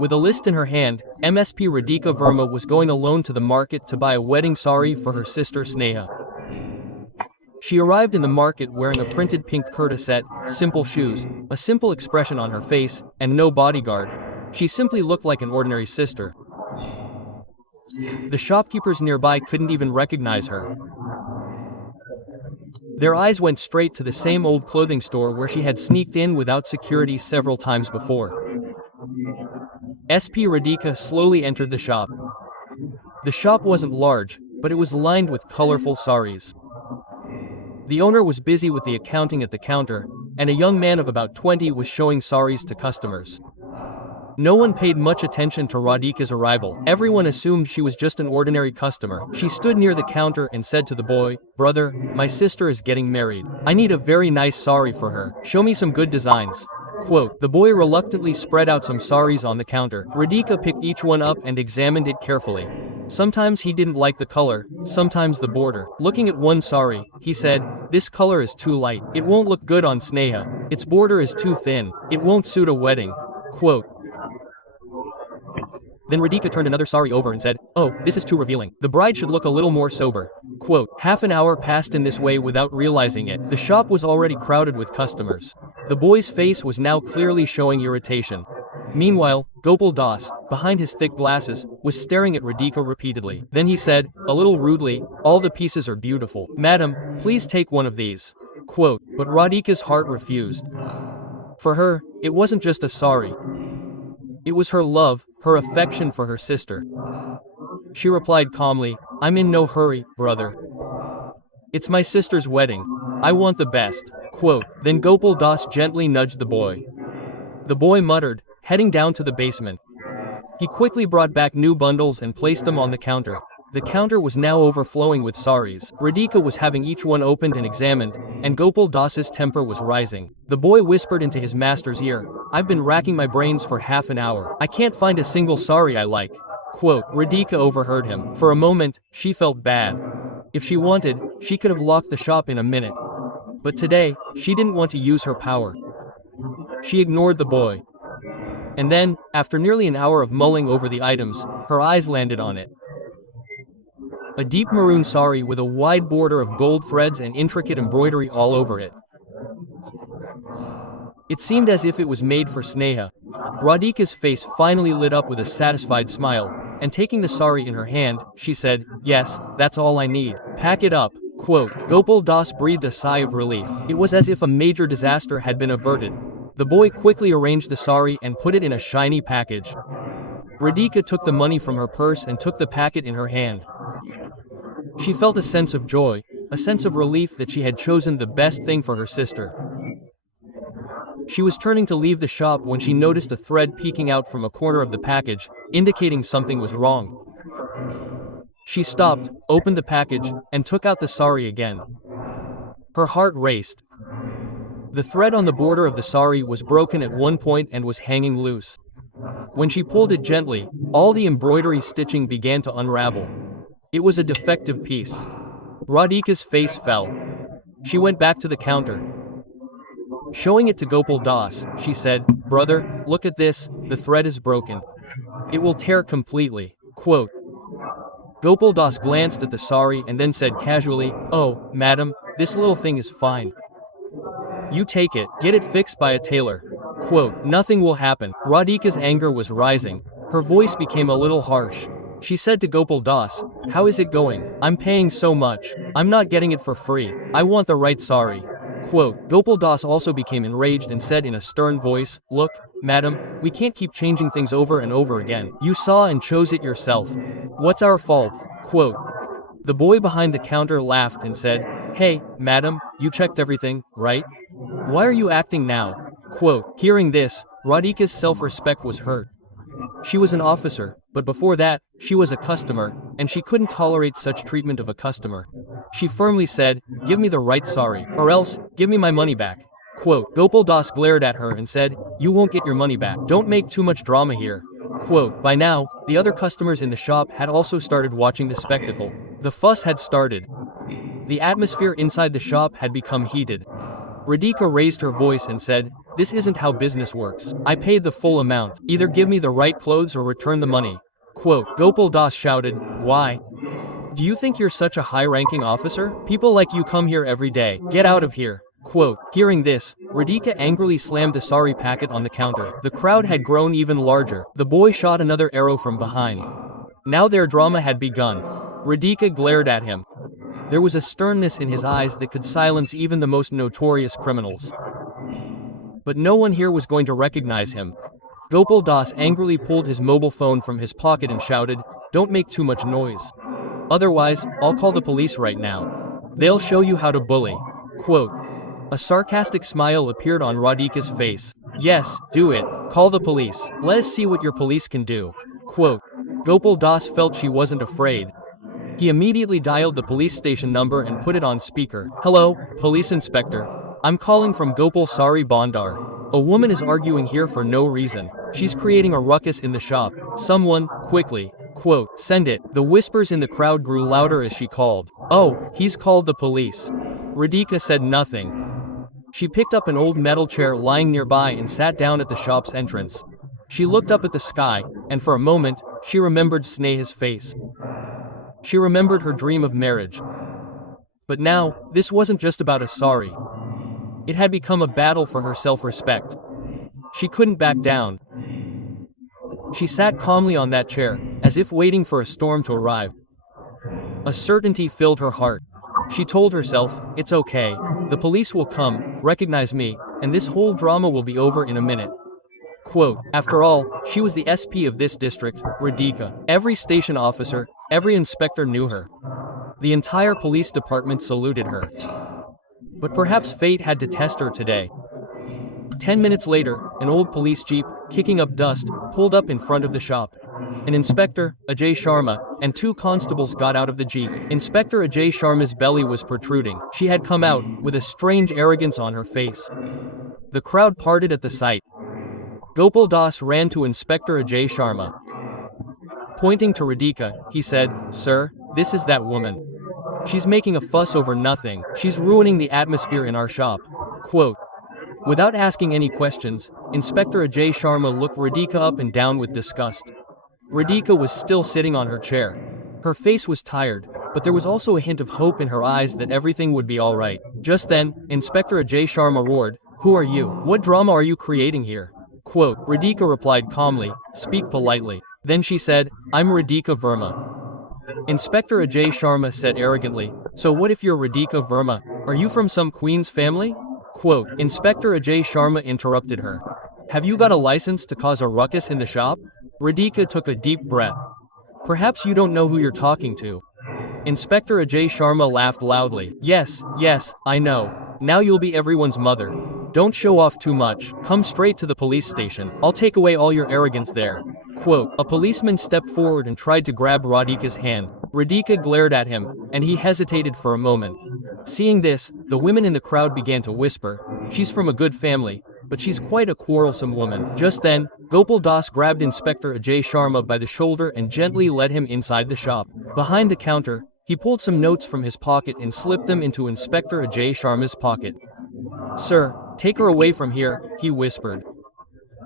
With a list in her hand, MSP Radhika Verma was going alone to the market to buy a wedding sari for her sister Sneha. She arrived in the market wearing a printed pink kurta set, simple shoes, a simple expression on her face, and no bodyguard. She simply looked like an ordinary sister. The shopkeepers nearby couldn't even recognize her. Their eyes went straight to the same old clothing store where she had sneaked in without security several times before. SP Radhika slowly entered the shop. The shop wasn't large, but it was lined with colorful saris. The owner was busy with the accounting at the counter, and a young man of about 20 was showing saris to customers. No one paid much attention to Radhika's arrival. Everyone assumed she was just an ordinary customer. She stood near the counter and said to the boy, "Brother, my sister is getting married. I need a very nice sari for her. Show me some good designs." Quote, the boy reluctantly spread out some saris on the counter. Radhika picked each one up and examined it carefully. Sometimes he didn't like the color, sometimes the border. Looking at one sari, he said, "This color is too light. It won't look good on Sneha. Its border is too thin. It won't suit a wedding." Quote. Then Radhika turned another sari over and said, "Oh, this is too revealing. The bride should look a little more sober." Quote, half an hour passed in this way without realizing it. The shop was already crowded with customers. The boy's face was now clearly showing irritation. Meanwhile, Gopal Das, behind his thick glasses, was staring at Radhika repeatedly. Then he said, a little rudely, "All the pieces are beautiful. Madam, please take one of these." Quote, but Radhika's heart refused. For her, it wasn't just a sari. It was her love, her affection for her sister. She replied calmly, "I'm in no hurry, brother. It's my sister's wedding. I want the best." Quote, then Gopal Das gently nudged the boy. The boy muttered, heading down to the basement. He quickly brought back new bundles and placed them on the counter. The counter was now overflowing with saris. Radhika was having each one opened and examined, and Gopal Das's temper was rising. The boy whispered into his master's ear, "I've been racking my brains for half an hour. I can't find a single sari I like." Quote, Radhika overheard him. For a moment, she felt bad. If she wanted, she could have locked the shop in a minute. But today, she didn't want to use her power. She ignored the boy. And then, after nearly an hour of mulling over the items, her eyes landed on it. A deep maroon sari with a wide border of gold threads and intricate embroidery all over it. It seemed as if it was made for Sneha. Radhika's face finally lit up with a satisfied smile, and taking the sari in her hand, she said, "Yes, that's all I need. Pack it up." Quote, Gopal Das breathed a sigh of relief. It was as if a major disaster had been averted. The boy quickly arranged the sari and put it in a shiny package. Radhika took the money from her purse and took the packet in her hand. She felt a sense of joy, a sense of relief that she had chosen the best thing for her sister. She was turning to leave the shop when she noticed a thread peeking out from a corner of the package, indicating something was wrong. She stopped, opened the package, and took out the sari again. Her heart raced. The thread on the border of the sari was broken at one point and was hanging loose. When she pulled it gently, all the embroidery stitching began to unravel. It was a defective piece. Radhika's face fell. She went back to the counter. Showing it to Gopal Das, she said, "Brother, look at this, the thread is broken. It will tear completely." Quote. Gopal Das glanced at the sari and then said casually, "Oh, madam, this little thing is fine. You take it, get it fixed by a tailor." Quote, "Nothing will happen." Radhika's anger was rising. Her voice became a little harsh. She said to Gopal Das, "How is it going? I'm paying so much. I'm not getting it for free. I want the right sari." Quote, Gopal Das also became enraged and said in a stern voice, "Look, madam, we can't keep changing things over and over again. You saw and chose it yourself. What's our fault?" Quote. The boy behind the counter laughed and said, "Hey, madam, you checked everything, right? Why are you acting now?" Quote. Hearing this, Radhika's self-respect was hurt. She was an officer, but before that, she was a customer, and she couldn't tolerate such treatment of a customer. She firmly said, "Give me the right sari, or else, give me my money back." Quote. Gopal Das glared at her and said, "You won't get your money back. Don't make too much drama here." Quote. By now, the other customers in the shop had also started watching the spectacle. The fuss had started. The atmosphere inside the shop had become heated. Radhika raised her voice and said, "This isn't how business works. I paid the full amount. Either give me the right clothes or return the money." Quote, Gopal Das shouted, "Why? Do you think you're such a high-ranking officer? People like you come here every day. Get out of here." Quote, hearing this, Radhika angrily slammed the sari packet on the counter. The crowd had grown even larger. The boy shot another arrow from behind. Now their drama had begun. Radhika glared at him. There was a sternness in his eyes that could silence even the most notorious criminals. But no one here was going to recognize him. Gopal Das angrily pulled his mobile phone from his pocket and shouted, "Don't make too much noise. Otherwise, I'll call the police right now. They'll show you how to bully." Quote. A sarcastic smile appeared on Radhika's face. "Yes, do it. Call the police. Let's see what your police can do." Quote. Gopal Das felt she wasn't afraid. He immediately dialed the police station number and put it on speaker. "Hello, police inspector. I'm calling from Gopal Sari Bandar. A woman is arguing here for no reason. She's creating a ruckus in the shop. Someone, quickly." Quote, "Send it." The whispers in the crowd grew louder as she called. "Oh, he's called the police." Radhika said nothing. She picked up an old metal chair lying nearby and sat down at the shop's entrance. She looked up at the sky, and for a moment, she remembered Sneha's face. She remembered her dream of marriage. But now, this wasn't just about a sari. It had become a battle for her self-respect. She couldn't back down. She sat calmly on that chair, as if waiting for a storm to arrive. A certainty filled her heart. She told herself, "It's okay. The police will come, recognize me, and this whole drama will be over in a minute." Quote, after all, she was the SP of this district, Radhika. Every station officer, every inspector knew her. The entire police department saluted her. But perhaps fate had to test her today. 10 minutes later, an old police jeep, kicking up dust, pulled up in front of the shop. An inspector, Ajay Sharma, and two constables got out of the jeep. Inspector Ajay Sharma's belly was protruding. She had come out, with a strange arrogance on her face. The crowd parted at the sight. Gopal Das ran to Inspector Ajay Sharma. Pointing to Radhika, he said, "Sir, this is that woman. She's making a fuss over nothing. She's ruining the atmosphere in our shop." Quote. Without asking any questions, Inspector Ajay Sharma looked Radhika up and down with disgust. Radhika was still sitting on her chair. Her face was tired, but there was also a hint of hope in her eyes that everything would be all right. Just then, Inspector Ajay Sharma roared, "Who are you? What drama are you creating here?" Quote, Radhika replied calmly, "Speak politely." Then she said, "I'm Radhika Verma." Inspector Ajay Sharma said arrogantly, "So what if you're Radhika Verma? Are you from some queen's family?" Quote, Inspector Ajay Sharma interrupted her. "Have you got a license to cause a ruckus in the shop?" Radhika took a deep breath. "Perhaps you don't know who you're talking to." Inspector Ajay Sharma laughed loudly. Yes, I know. Now you'll be everyone's mother. Don't show off too much. Come straight to the police station. I'll take away all your arrogance there. Quote, a policeman stepped forward and tried to grab Radhika's hand. Radhika glared at him, and he hesitated for a moment. Seeing this, the women in the crowd began to whisper, "She's from a good family, but she's quite a quarrelsome woman." Just then, Gopal Das grabbed Inspector Ajay Sharma by the shoulder and gently led him inside the shop. Behind the counter, he pulled some notes from his pocket and slipped them into Inspector Ajay Sharma's pocket. "Sir, take her away from here," he whispered.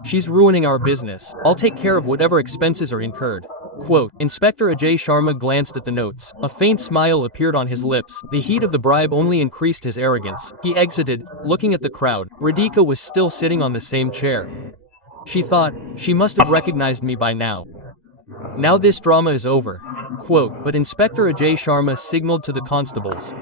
"She's ruining our business. I'll take care of whatever expenses are incurred." Quote, Inspector Ajay Sharma glanced at the notes. A faint smile appeared on his lips. The heat of the bribe only increased his arrogance. He exited, looking at the crowd. Radhika was still sitting on the same chair. She thought, "She must have recognized me by now. Now this drama is over." Quote, but Inspector Ajay Sharma signaled to the constables.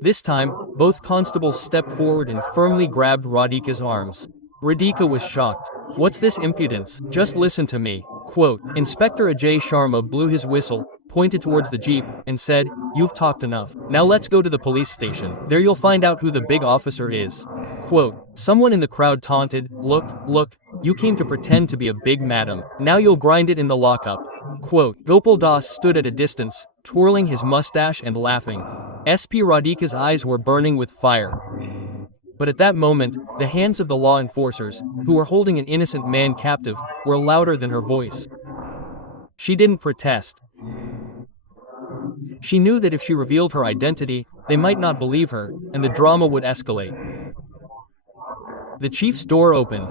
This time, both constables stepped forward and firmly grabbed Radhika's arms. Radhika was shocked. "What's this impudence? Just listen to me." Quote, Inspector Ajay Sharma blew his whistle, pointed towards the jeep, and said, "You've talked enough. Now let's go to the police station. There you'll find out who the big officer is." Quote, someone in the crowd taunted, Look, you came to pretend to be a big madam. Now you'll grind it in the lockup." Quote, Gopal Das stood at a distance, twirling his mustache and laughing. SP Radhika's eyes were burning with fire. But at that moment, the hands of the law enforcers, who were holding an innocent man captive, were louder than her voice. She didn't protest. She knew that if she revealed her identity, they might not believe her, and the drama would escalate. The chief's door opened.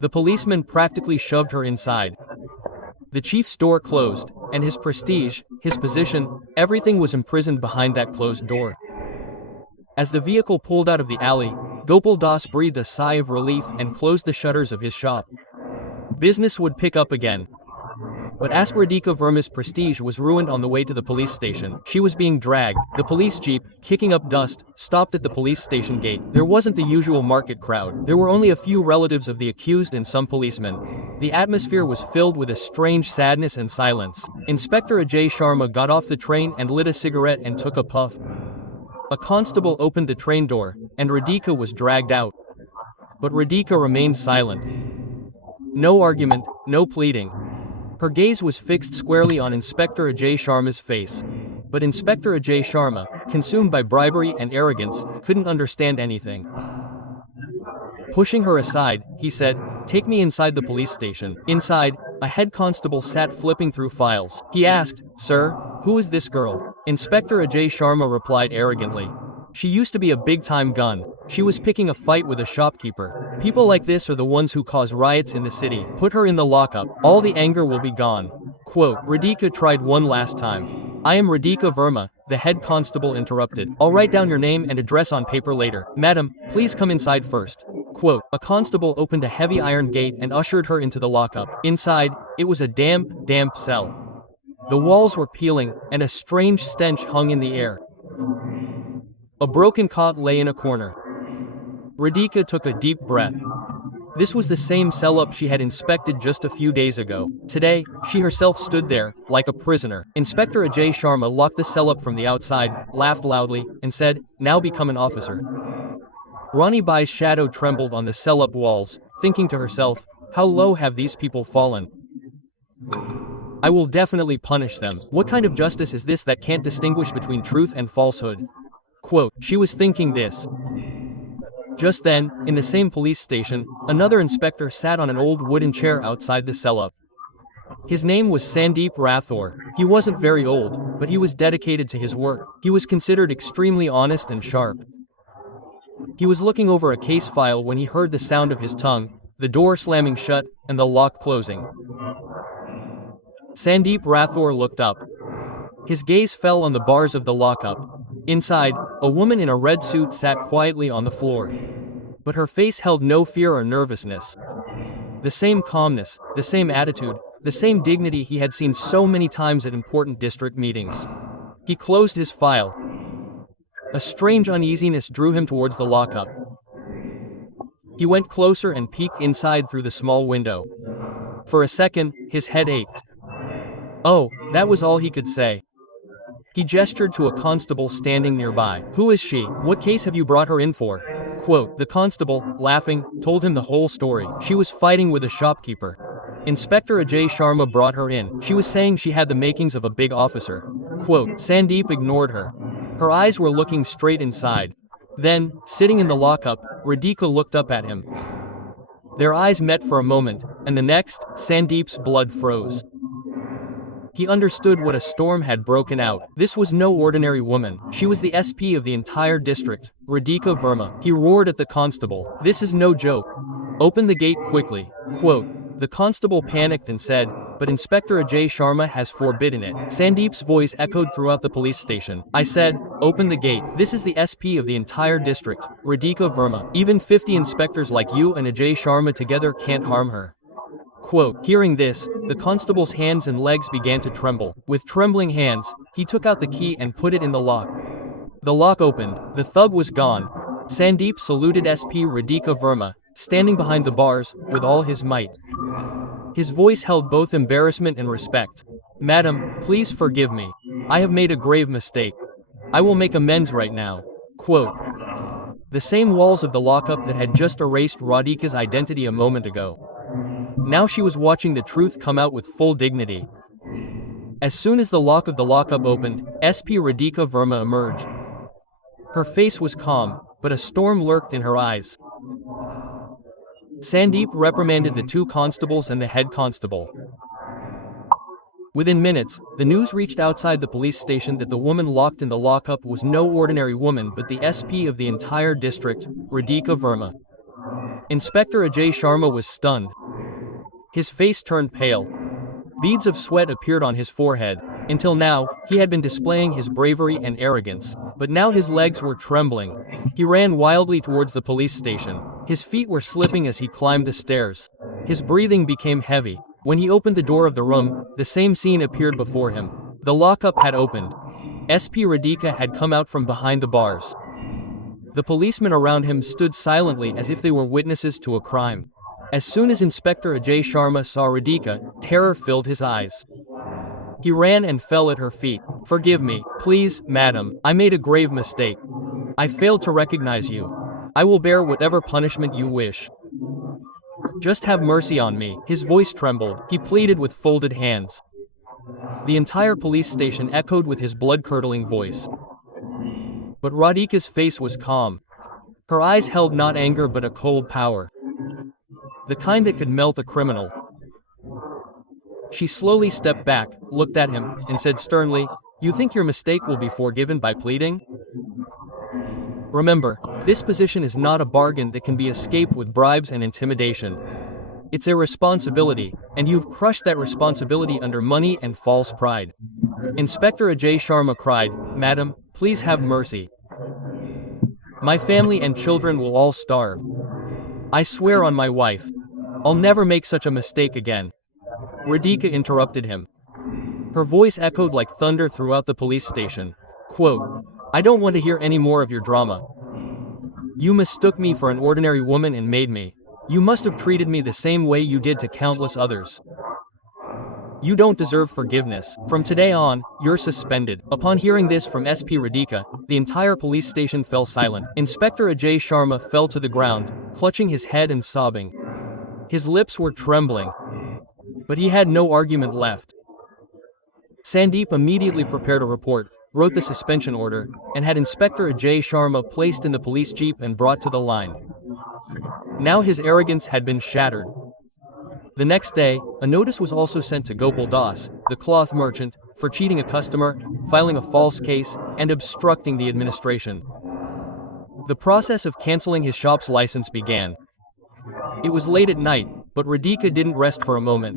The policeman practically shoved her inside. The chief's door closed, and his prestige, his position, everything was imprisoned behind that closed door. As the vehicle pulled out of the alley, Gopal Das breathed a sigh of relief and closed the shutters of his shop. Business would pick up again. But as Radhika Verma's prestige was ruined on the way to the police station, she was being dragged. The police jeep, kicking up dust, stopped at the police station gate. There wasn't the usual market crowd. There were only a few relatives of the accused and some policemen. The atmosphere was filled with a strange sadness and silence. Inspector Ajay Sharma got off the train and lit a cigarette and took a puff. A constable opened the train door, and Radhika was dragged out. But Radhika remained silent. No argument, no pleading. Her gaze was fixed squarely on Inspector Ajay Sharma's face. But Inspector Ajay Sharma, consumed by bribery and arrogance, couldn't understand anything. Pushing her aside, he said, "Take me inside the police station." Inside, a head constable sat flipping through files. He asked, "Sir, who is this girl?" Inspector Ajay Sharma replied arrogantly, "She used to be a big-time gun. She was picking a fight with a shopkeeper. People like this are the ones who cause riots in the city. Put her in the lockup. All the anger will be gone." Quote, Radhika tried one last time. "I am Radhika Verma," the head constable interrupted. "I'll write down your name and address on paper later. Madam, please come inside first." Quote, a constable opened a heavy iron gate and ushered her into the lockup. Inside, it was a damp cell. The walls were peeling, and a strange stench hung in the air. A broken cot lay in a corner. Radhika took a deep breath. This was the same cell-up she had inspected just a few days ago. Today, she herself stood there, like a prisoner. Inspector Ajay Sharma locked the cell-up from the outside, laughed loudly, and said, "Now become an officer." Rani Bai's shadow trembled on the cell-up walls, thinking to herself, how low have these people fallen? I will definitely punish them. What kind of justice is this that can't distinguish between truth and falsehood? Quote, she was thinking this. Just then, in the same police station, another inspector sat on an old wooden chair outside the cell-up. His name was Sandeep Rathore. He wasn't very old, but he was dedicated to his work. He was considered extremely honest and sharp. He was looking over a case file when he heard the sound of his tongue, the door slamming shut, and the lock closing. Sandeep Rathore looked up. His gaze fell on the bars of the lockup. Inside, a woman in a red suit sat quietly on the floor. But her face held no fear or nervousness. The same calmness, the same attitude, the same dignity he had seen so many times at important district meetings. He closed his file. A strange uneasiness drew him towards the lockup. He went closer and peeked inside through the small window. For a second, his head ached. Oh, that was all he could say. He gestured to a constable standing nearby. Who is she? What case have you brought her in for? Quote, the constable, laughing, told him the whole story. She was fighting with a shopkeeper. Inspector Ajay Sharma brought her in. She was saying she had the makings of a big officer. Quote, Sandeep ignored her. Her eyes were looking straight inside. Then, sitting in the lockup, Radhika looked up at him. Their eyes met for a moment, and the next, Sandeep's blood froze. He understood what a storm had broken out. This was no ordinary woman. She was the SP of the entire district, Radhika Verma. He roared at the constable. This is no joke. Open the gate quickly. Quote, the constable panicked and said, but Inspector Ajay Sharma has forbidden it. Sandeep's voice echoed throughout the police station. I said, open the gate. This is the SP of the entire district, Radhika Verma. Even 50 inspectors like you and Ajay Sharma together can't harm her. Quote, hearing this, the constable's hands and legs began to tremble. With trembling hands, he took out the key and put it in the lock. The lock opened. The thug was gone. Sandeep saluted SP Radhika Verma, standing behind the bars, with all his might. His voice held both embarrassment and respect. Madam, please forgive me. I have made a grave mistake. I will make amends right now. Quote, the same walls of the lockup that had just erased Radhika's identity a moment ago. Now she was watching the truth come out with full dignity. As soon as the lock of the lockup opened, SP Radhika Verma emerged. Her face was calm, but a storm lurked in her eyes. Sandeep reprimanded the two constables and the head constable. Within minutes, the news reached outside the police station that the woman locked in the lockup was no ordinary woman but the SP of the entire district, Radhika Verma. Inspector Ajay Sharma was stunned. His face turned pale. Beads of sweat appeared on his forehead. Until now, he had been displaying his bravery and arrogance, but now his legs were trembling. He ran wildly towards the police station. His feet were slipping as he climbed the stairs. His breathing became heavy. When he opened the door of the room, the same scene appeared before him. The lockup had opened. SP Radhika had come out from behind the bars. The policemen around him stood silently as if they were witnesses to a crime. As soon as Inspector Ajay Sharma saw Radhika, terror filled his eyes. He ran and fell at her feet. "Forgive me, please, madam, I made a grave mistake. I failed to recognize you. I will bear whatever punishment you wish. Just have mercy on me." His voice trembled. He pleaded with folded hands. The entire police station echoed with his blood-curdling voice. But Radhika's face was calm. Her eyes held not anger but a cold power. The kind that could melt a criminal. She slowly stepped back, looked at him, and said sternly, "You think your mistake will be forgiven by pleading? Remember, this position is not a bargain that can be escaped with bribes and intimidation. It's a responsibility, and you've crushed that responsibility under money and false pride." Inspector Ajay Sharma cried, "Madam, please have mercy. My family and children will all starve. I swear on my wife. I'll never make such a mistake again." Radhika interrupted him. Her voice echoed like thunder throughout the police station. Quote, "I don't want to hear any more of your drama. You mistook me for an ordinary woman and made me. You must have treated me the same way you did to countless others. You don't deserve forgiveness. From today on, you're suspended." Upon hearing this from SP Radhika, the entire police station fell silent. Inspector Ajay Sharma fell to the ground, clutching his head and sobbing. His lips were trembling. But he had no argument left. Sandeep immediately prepared a report, wrote the suspension order, and had Inspector Ajay Sharma placed in the police jeep and brought to the line. Now his arrogance had been shattered. The next day, a notice was also sent to Gopal Das, the cloth merchant, for cheating a customer, filing a false case, and obstructing the administration. The process of canceling his shop's license began. It was late at night, but Radhika didn't rest for a moment.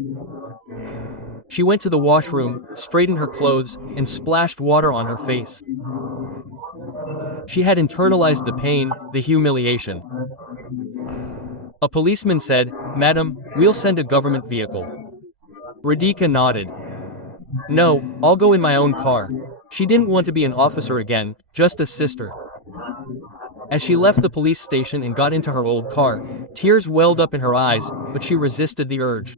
She went to the washroom, straightened her clothes, and splashed water on her face. She had internalized the pain, the humiliation. A policeman said, "Madam, we'll send a government vehicle." Radhika nodded. "No, I'll go in my own car." She didn't want to be an officer again, just a sister. As she left the police station and got into her old car, tears welled up in her eyes, but she resisted the urge.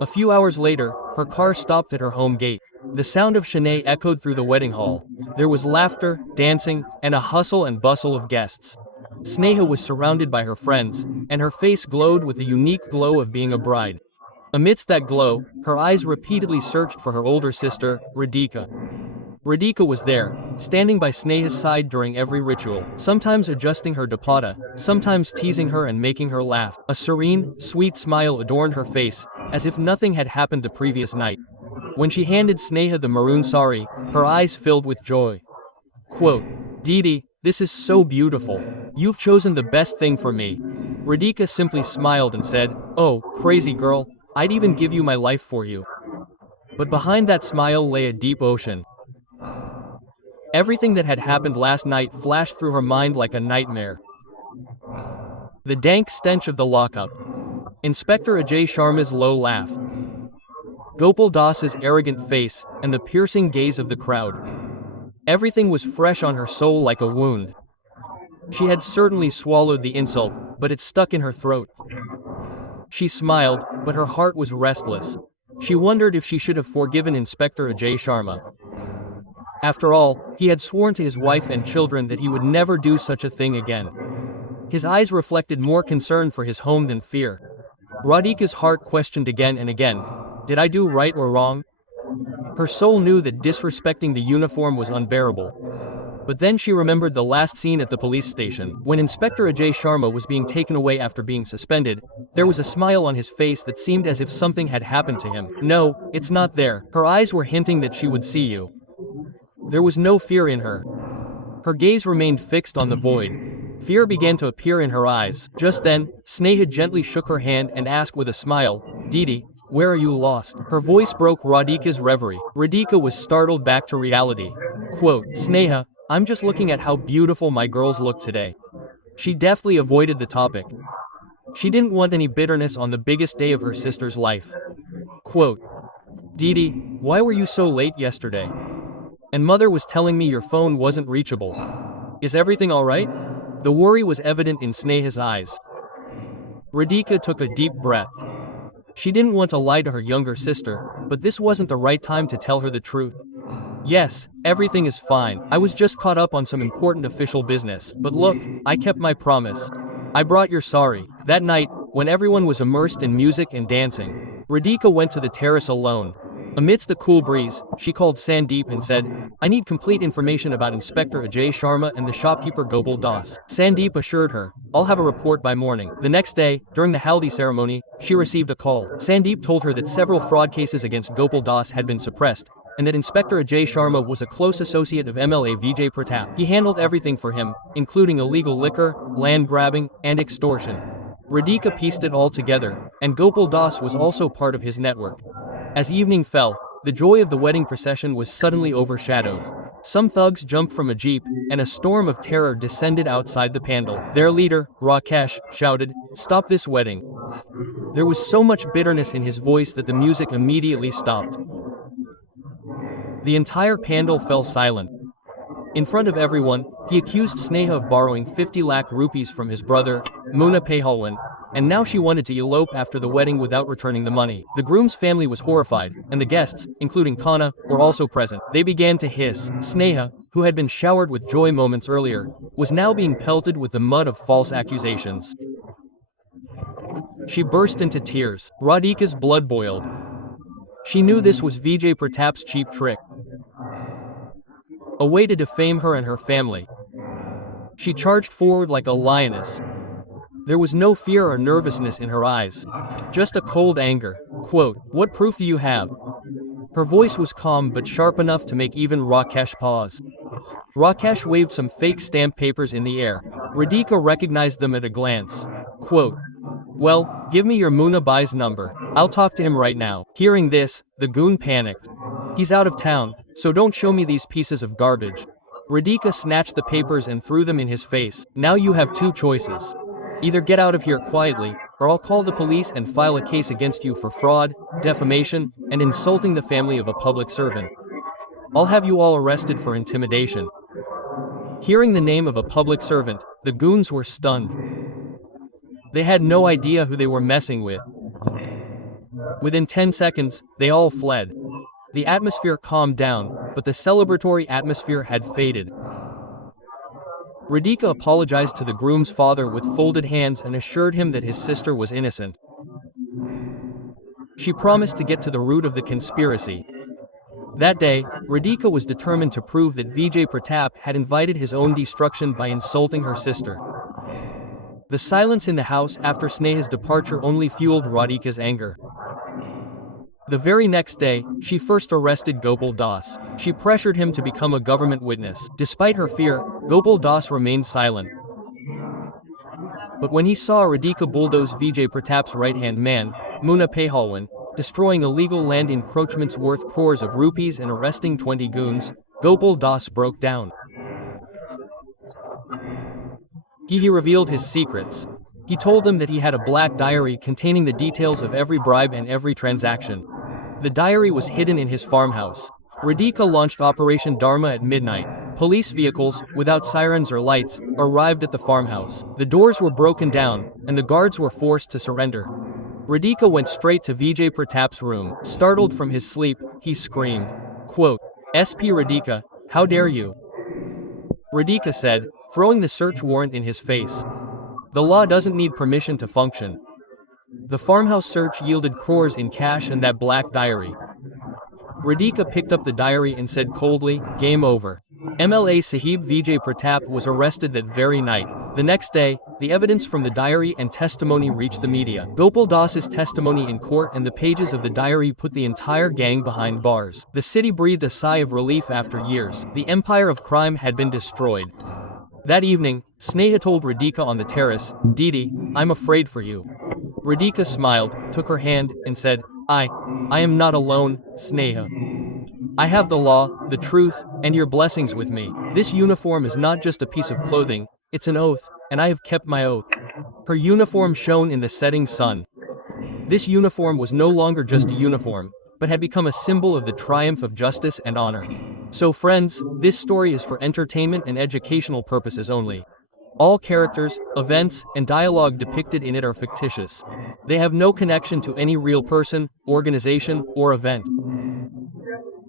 A few hours later, her car stopped at her home gate. The sound of Shanae echoed through the wedding hall. There was laughter, dancing, and a hustle and bustle of guests. Sneha was surrounded by her friends, and her face glowed with the unique glow of being a bride. Amidst that glow, her eyes repeatedly searched for her older sister, Radhika. Radhika was there, standing by Sneha's side during every ritual, sometimes adjusting her dupatta, sometimes teasing her and making her laugh. A serene, sweet smile adorned her face, as if nothing had happened the previous night. When she handed Sneha the maroon sari, her eyes filled with joy. Quote, "Didi, this is so beautiful. You've chosen the best thing for me." Radhika simply smiled and said, "Oh, crazy girl, I'd even give you my life for you." But behind that smile lay a deep ocean. Everything that had happened last night flashed through her mind like a nightmare. The dank stench of the lockup. Inspector Ajay Sharma's low laugh. Gopal Das's arrogant face, and the piercing gaze of the crowd. Everything was fresh on her soul like a wound. She had certainly swallowed the insult, but it stuck in her throat. She smiled, but her heart was restless. She wondered if she should have forgiven Inspector Ajay Sharma. After all, he had sworn to his wife and children that he would never do such a thing again. His eyes reflected more concern for his home than fear. Radhika's heart questioned again and again, did I do right or wrong? Her soul knew that disrespecting the uniform was unbearable. But then she remembered the last scene at the police station. When Inspector Ajay Sharma was being taken away after being suspended, there was a smile on his face that seemed as if something had happened to him. "No, it's not there." Her eyes were hinting that she would see you. There was no fear in her. Her gaze remained fixed on the void. Fear began to appear in her eyes. Just then, Sneha gently shook her hand and asked with a smile, Didi, where are you lost? Her voice broke Radhika's reverie. Radhika was startled back to reality. Quote, Sneha, I'm just looking at how beautiful my girls look today. She deftly avoided the topic. She didn't want any bitterness on the biggest day of her sister's life. Quote, Didi, why were you so late yesterday? And mother was telling me your phone wasn't reachable. Is everything alright? The worry was evident in Sneha's eyes. Radhika took a deep breath. She didn't want to lie to her younger sister, but this wasn't the right time to tell her the truth. Yes, everything is fine. I was just caught up on some important official business. But look, I kept my promise. I brought your sari. That night, when everyone was immersed in music and dancing, Radhika went to the terrace alone. Amidst the cool breeze, she called Sandeep and said, I need complete information about Inspector Ajay Sharma and the shopkeeper Gopal Das. Sandeep assured her, I'll have a report by morning. The next day, during the haldi ceremony, she received a call. Sandeep told her that several fraud cases against Gopal Das had been suppressed, and that Inspector Ajay Sharma was a close associate of MLA Vijay Pratap. He handled everything for him, including illegal liquor, land grabbing, and extortion. Radhika pieced it all together, and Gopal Das was also part of his network. As evening fell, the joy of the wedding procession was suddenly overshadowed. Some thugs jumped from a jeep, and a storm of terror descended outside the pandal. Their leader, Rakesh, shouted, Stop this wedding. There was so much bitterness in his voice that the music immediately stopped. The entire pandal fell silent. In front of everyone, he accused Sneha of borrowing 50 lakh rupees from his brother, Muna Pehalwan, and now she wanted to elope after the wedding without returning the money. The groom's family was horrified, and the guests, including Kana, were also present. They began to hiss. Sneha, who had been showered with joy moments earlier, was now being pelted with the mud of false accusations. She burst into tears. Radhika's blood boiled. She knew this was Vijay Pratap's cheap trick. A way to defame her and her family. She charged forward like a lioness. There was no fear or nervousness in her eyes. Just a cold anger. Quote, What proof do you have? Her voice was calm but sharp enough to make even Rakesh pause. Rakesh waved some fake stamp papers in the air. Radhika recognized them at a glance. Quote, Well, give me your Muna Bai's number. I'll talk to him right now. Hearing this, the goon panicked. He's out of town, so don't show me these pieces of garbage. Radhika snatched the papers and threw them in his face. Now you have two choices. Either get out of here quietly, or I'll call the police and file a case against you for fraud, defamation, and insulting the family of a public servant. I'll have you all arrested for intimidation. Hearing the name of a public servant, the goons were stunned. They had no idea who they were messing with. Within 10 seconds, they all fled. The atmosphere calmed down, but the celebratory atmosphere had faded. Radhika apologized to the groom's father with folded hands and assured him that his sister was innocent. She promised to get to the root of the conspiracy. That day, Radhika was determined to prove that Vijay Pratap had invited his own destruction by insulting her sister. The silence in the house after Sneha's departure only fueled Radhika's anger. The very next day, she first arrested Gopal Das. She pressured him to become a government witness. Despite her fear, Gopal Das remained silent. But when he saw Radhika bulldoze Vijay Pratap's right-hand man, Muna Pehalwan, destroying illegal land encroachments worth crores of rupees and arresting 20 goons, Gopal Das broke down. He revealed his secrets. He told them that he had a black diary containing the details of every bribe and every transaction. The diary was hidden in his farmhouse. Radhika launched Operation Dharma at midnight. Police vehicles, without sirens or lights, arrived at the farmhouse. The doors were broken down, and the guards were forced to surrender. Radhika went straight to Vijay Pratap's room. Startled from his sleep, he screamed, quote, SP Radhika, how dare you? Radhika said, throwing the search warrant in his face. The law doesn't need permission to function. The farmhouse search yielded crores in cash and that black diary. Radhika picked up the diary and said coldly, game over. MLA Sahib Vijay Pratap was arrested that very night. The next day, the evidence from the diary and testimony reached the media. Gopal Das's testimony in court and the pages of the diary put the entire gang behind bars. The city breathed a sigh of relief after years. The empire of crime had been destroyed. That evening, Sneha told Radhika on the terrace, Didi, I'm afraid for you. Radhika smiled, took her hand, and said, I am not alone, Sneha. I have the law, the truth, and your blessings with me. This uniform is not just a piece of clothing, it's an oath, and I have kept my oath. Her uniform shone in the setting sun. This uniform was no longer just a uniform, but had become a symbol of the triumph of justice and honor. So friends, this story is for entertainment and educational purposes only. All characters, events, and dialogue depicted in it are fictitious. They have no connection to any real person, organization, or event.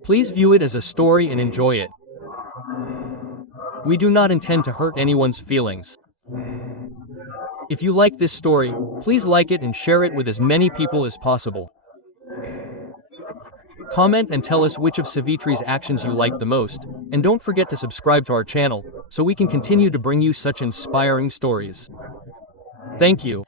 Please view it as a story and enjoy it. We do not intend to hurt anyone's feelings. If you like this story, please like it and share it with as many people as possible. Comment and tell us which of Savitri's actions you like the most, and don't forget to subscribe to our channel, so we can continue to bring you such inspiring stories. Thank you.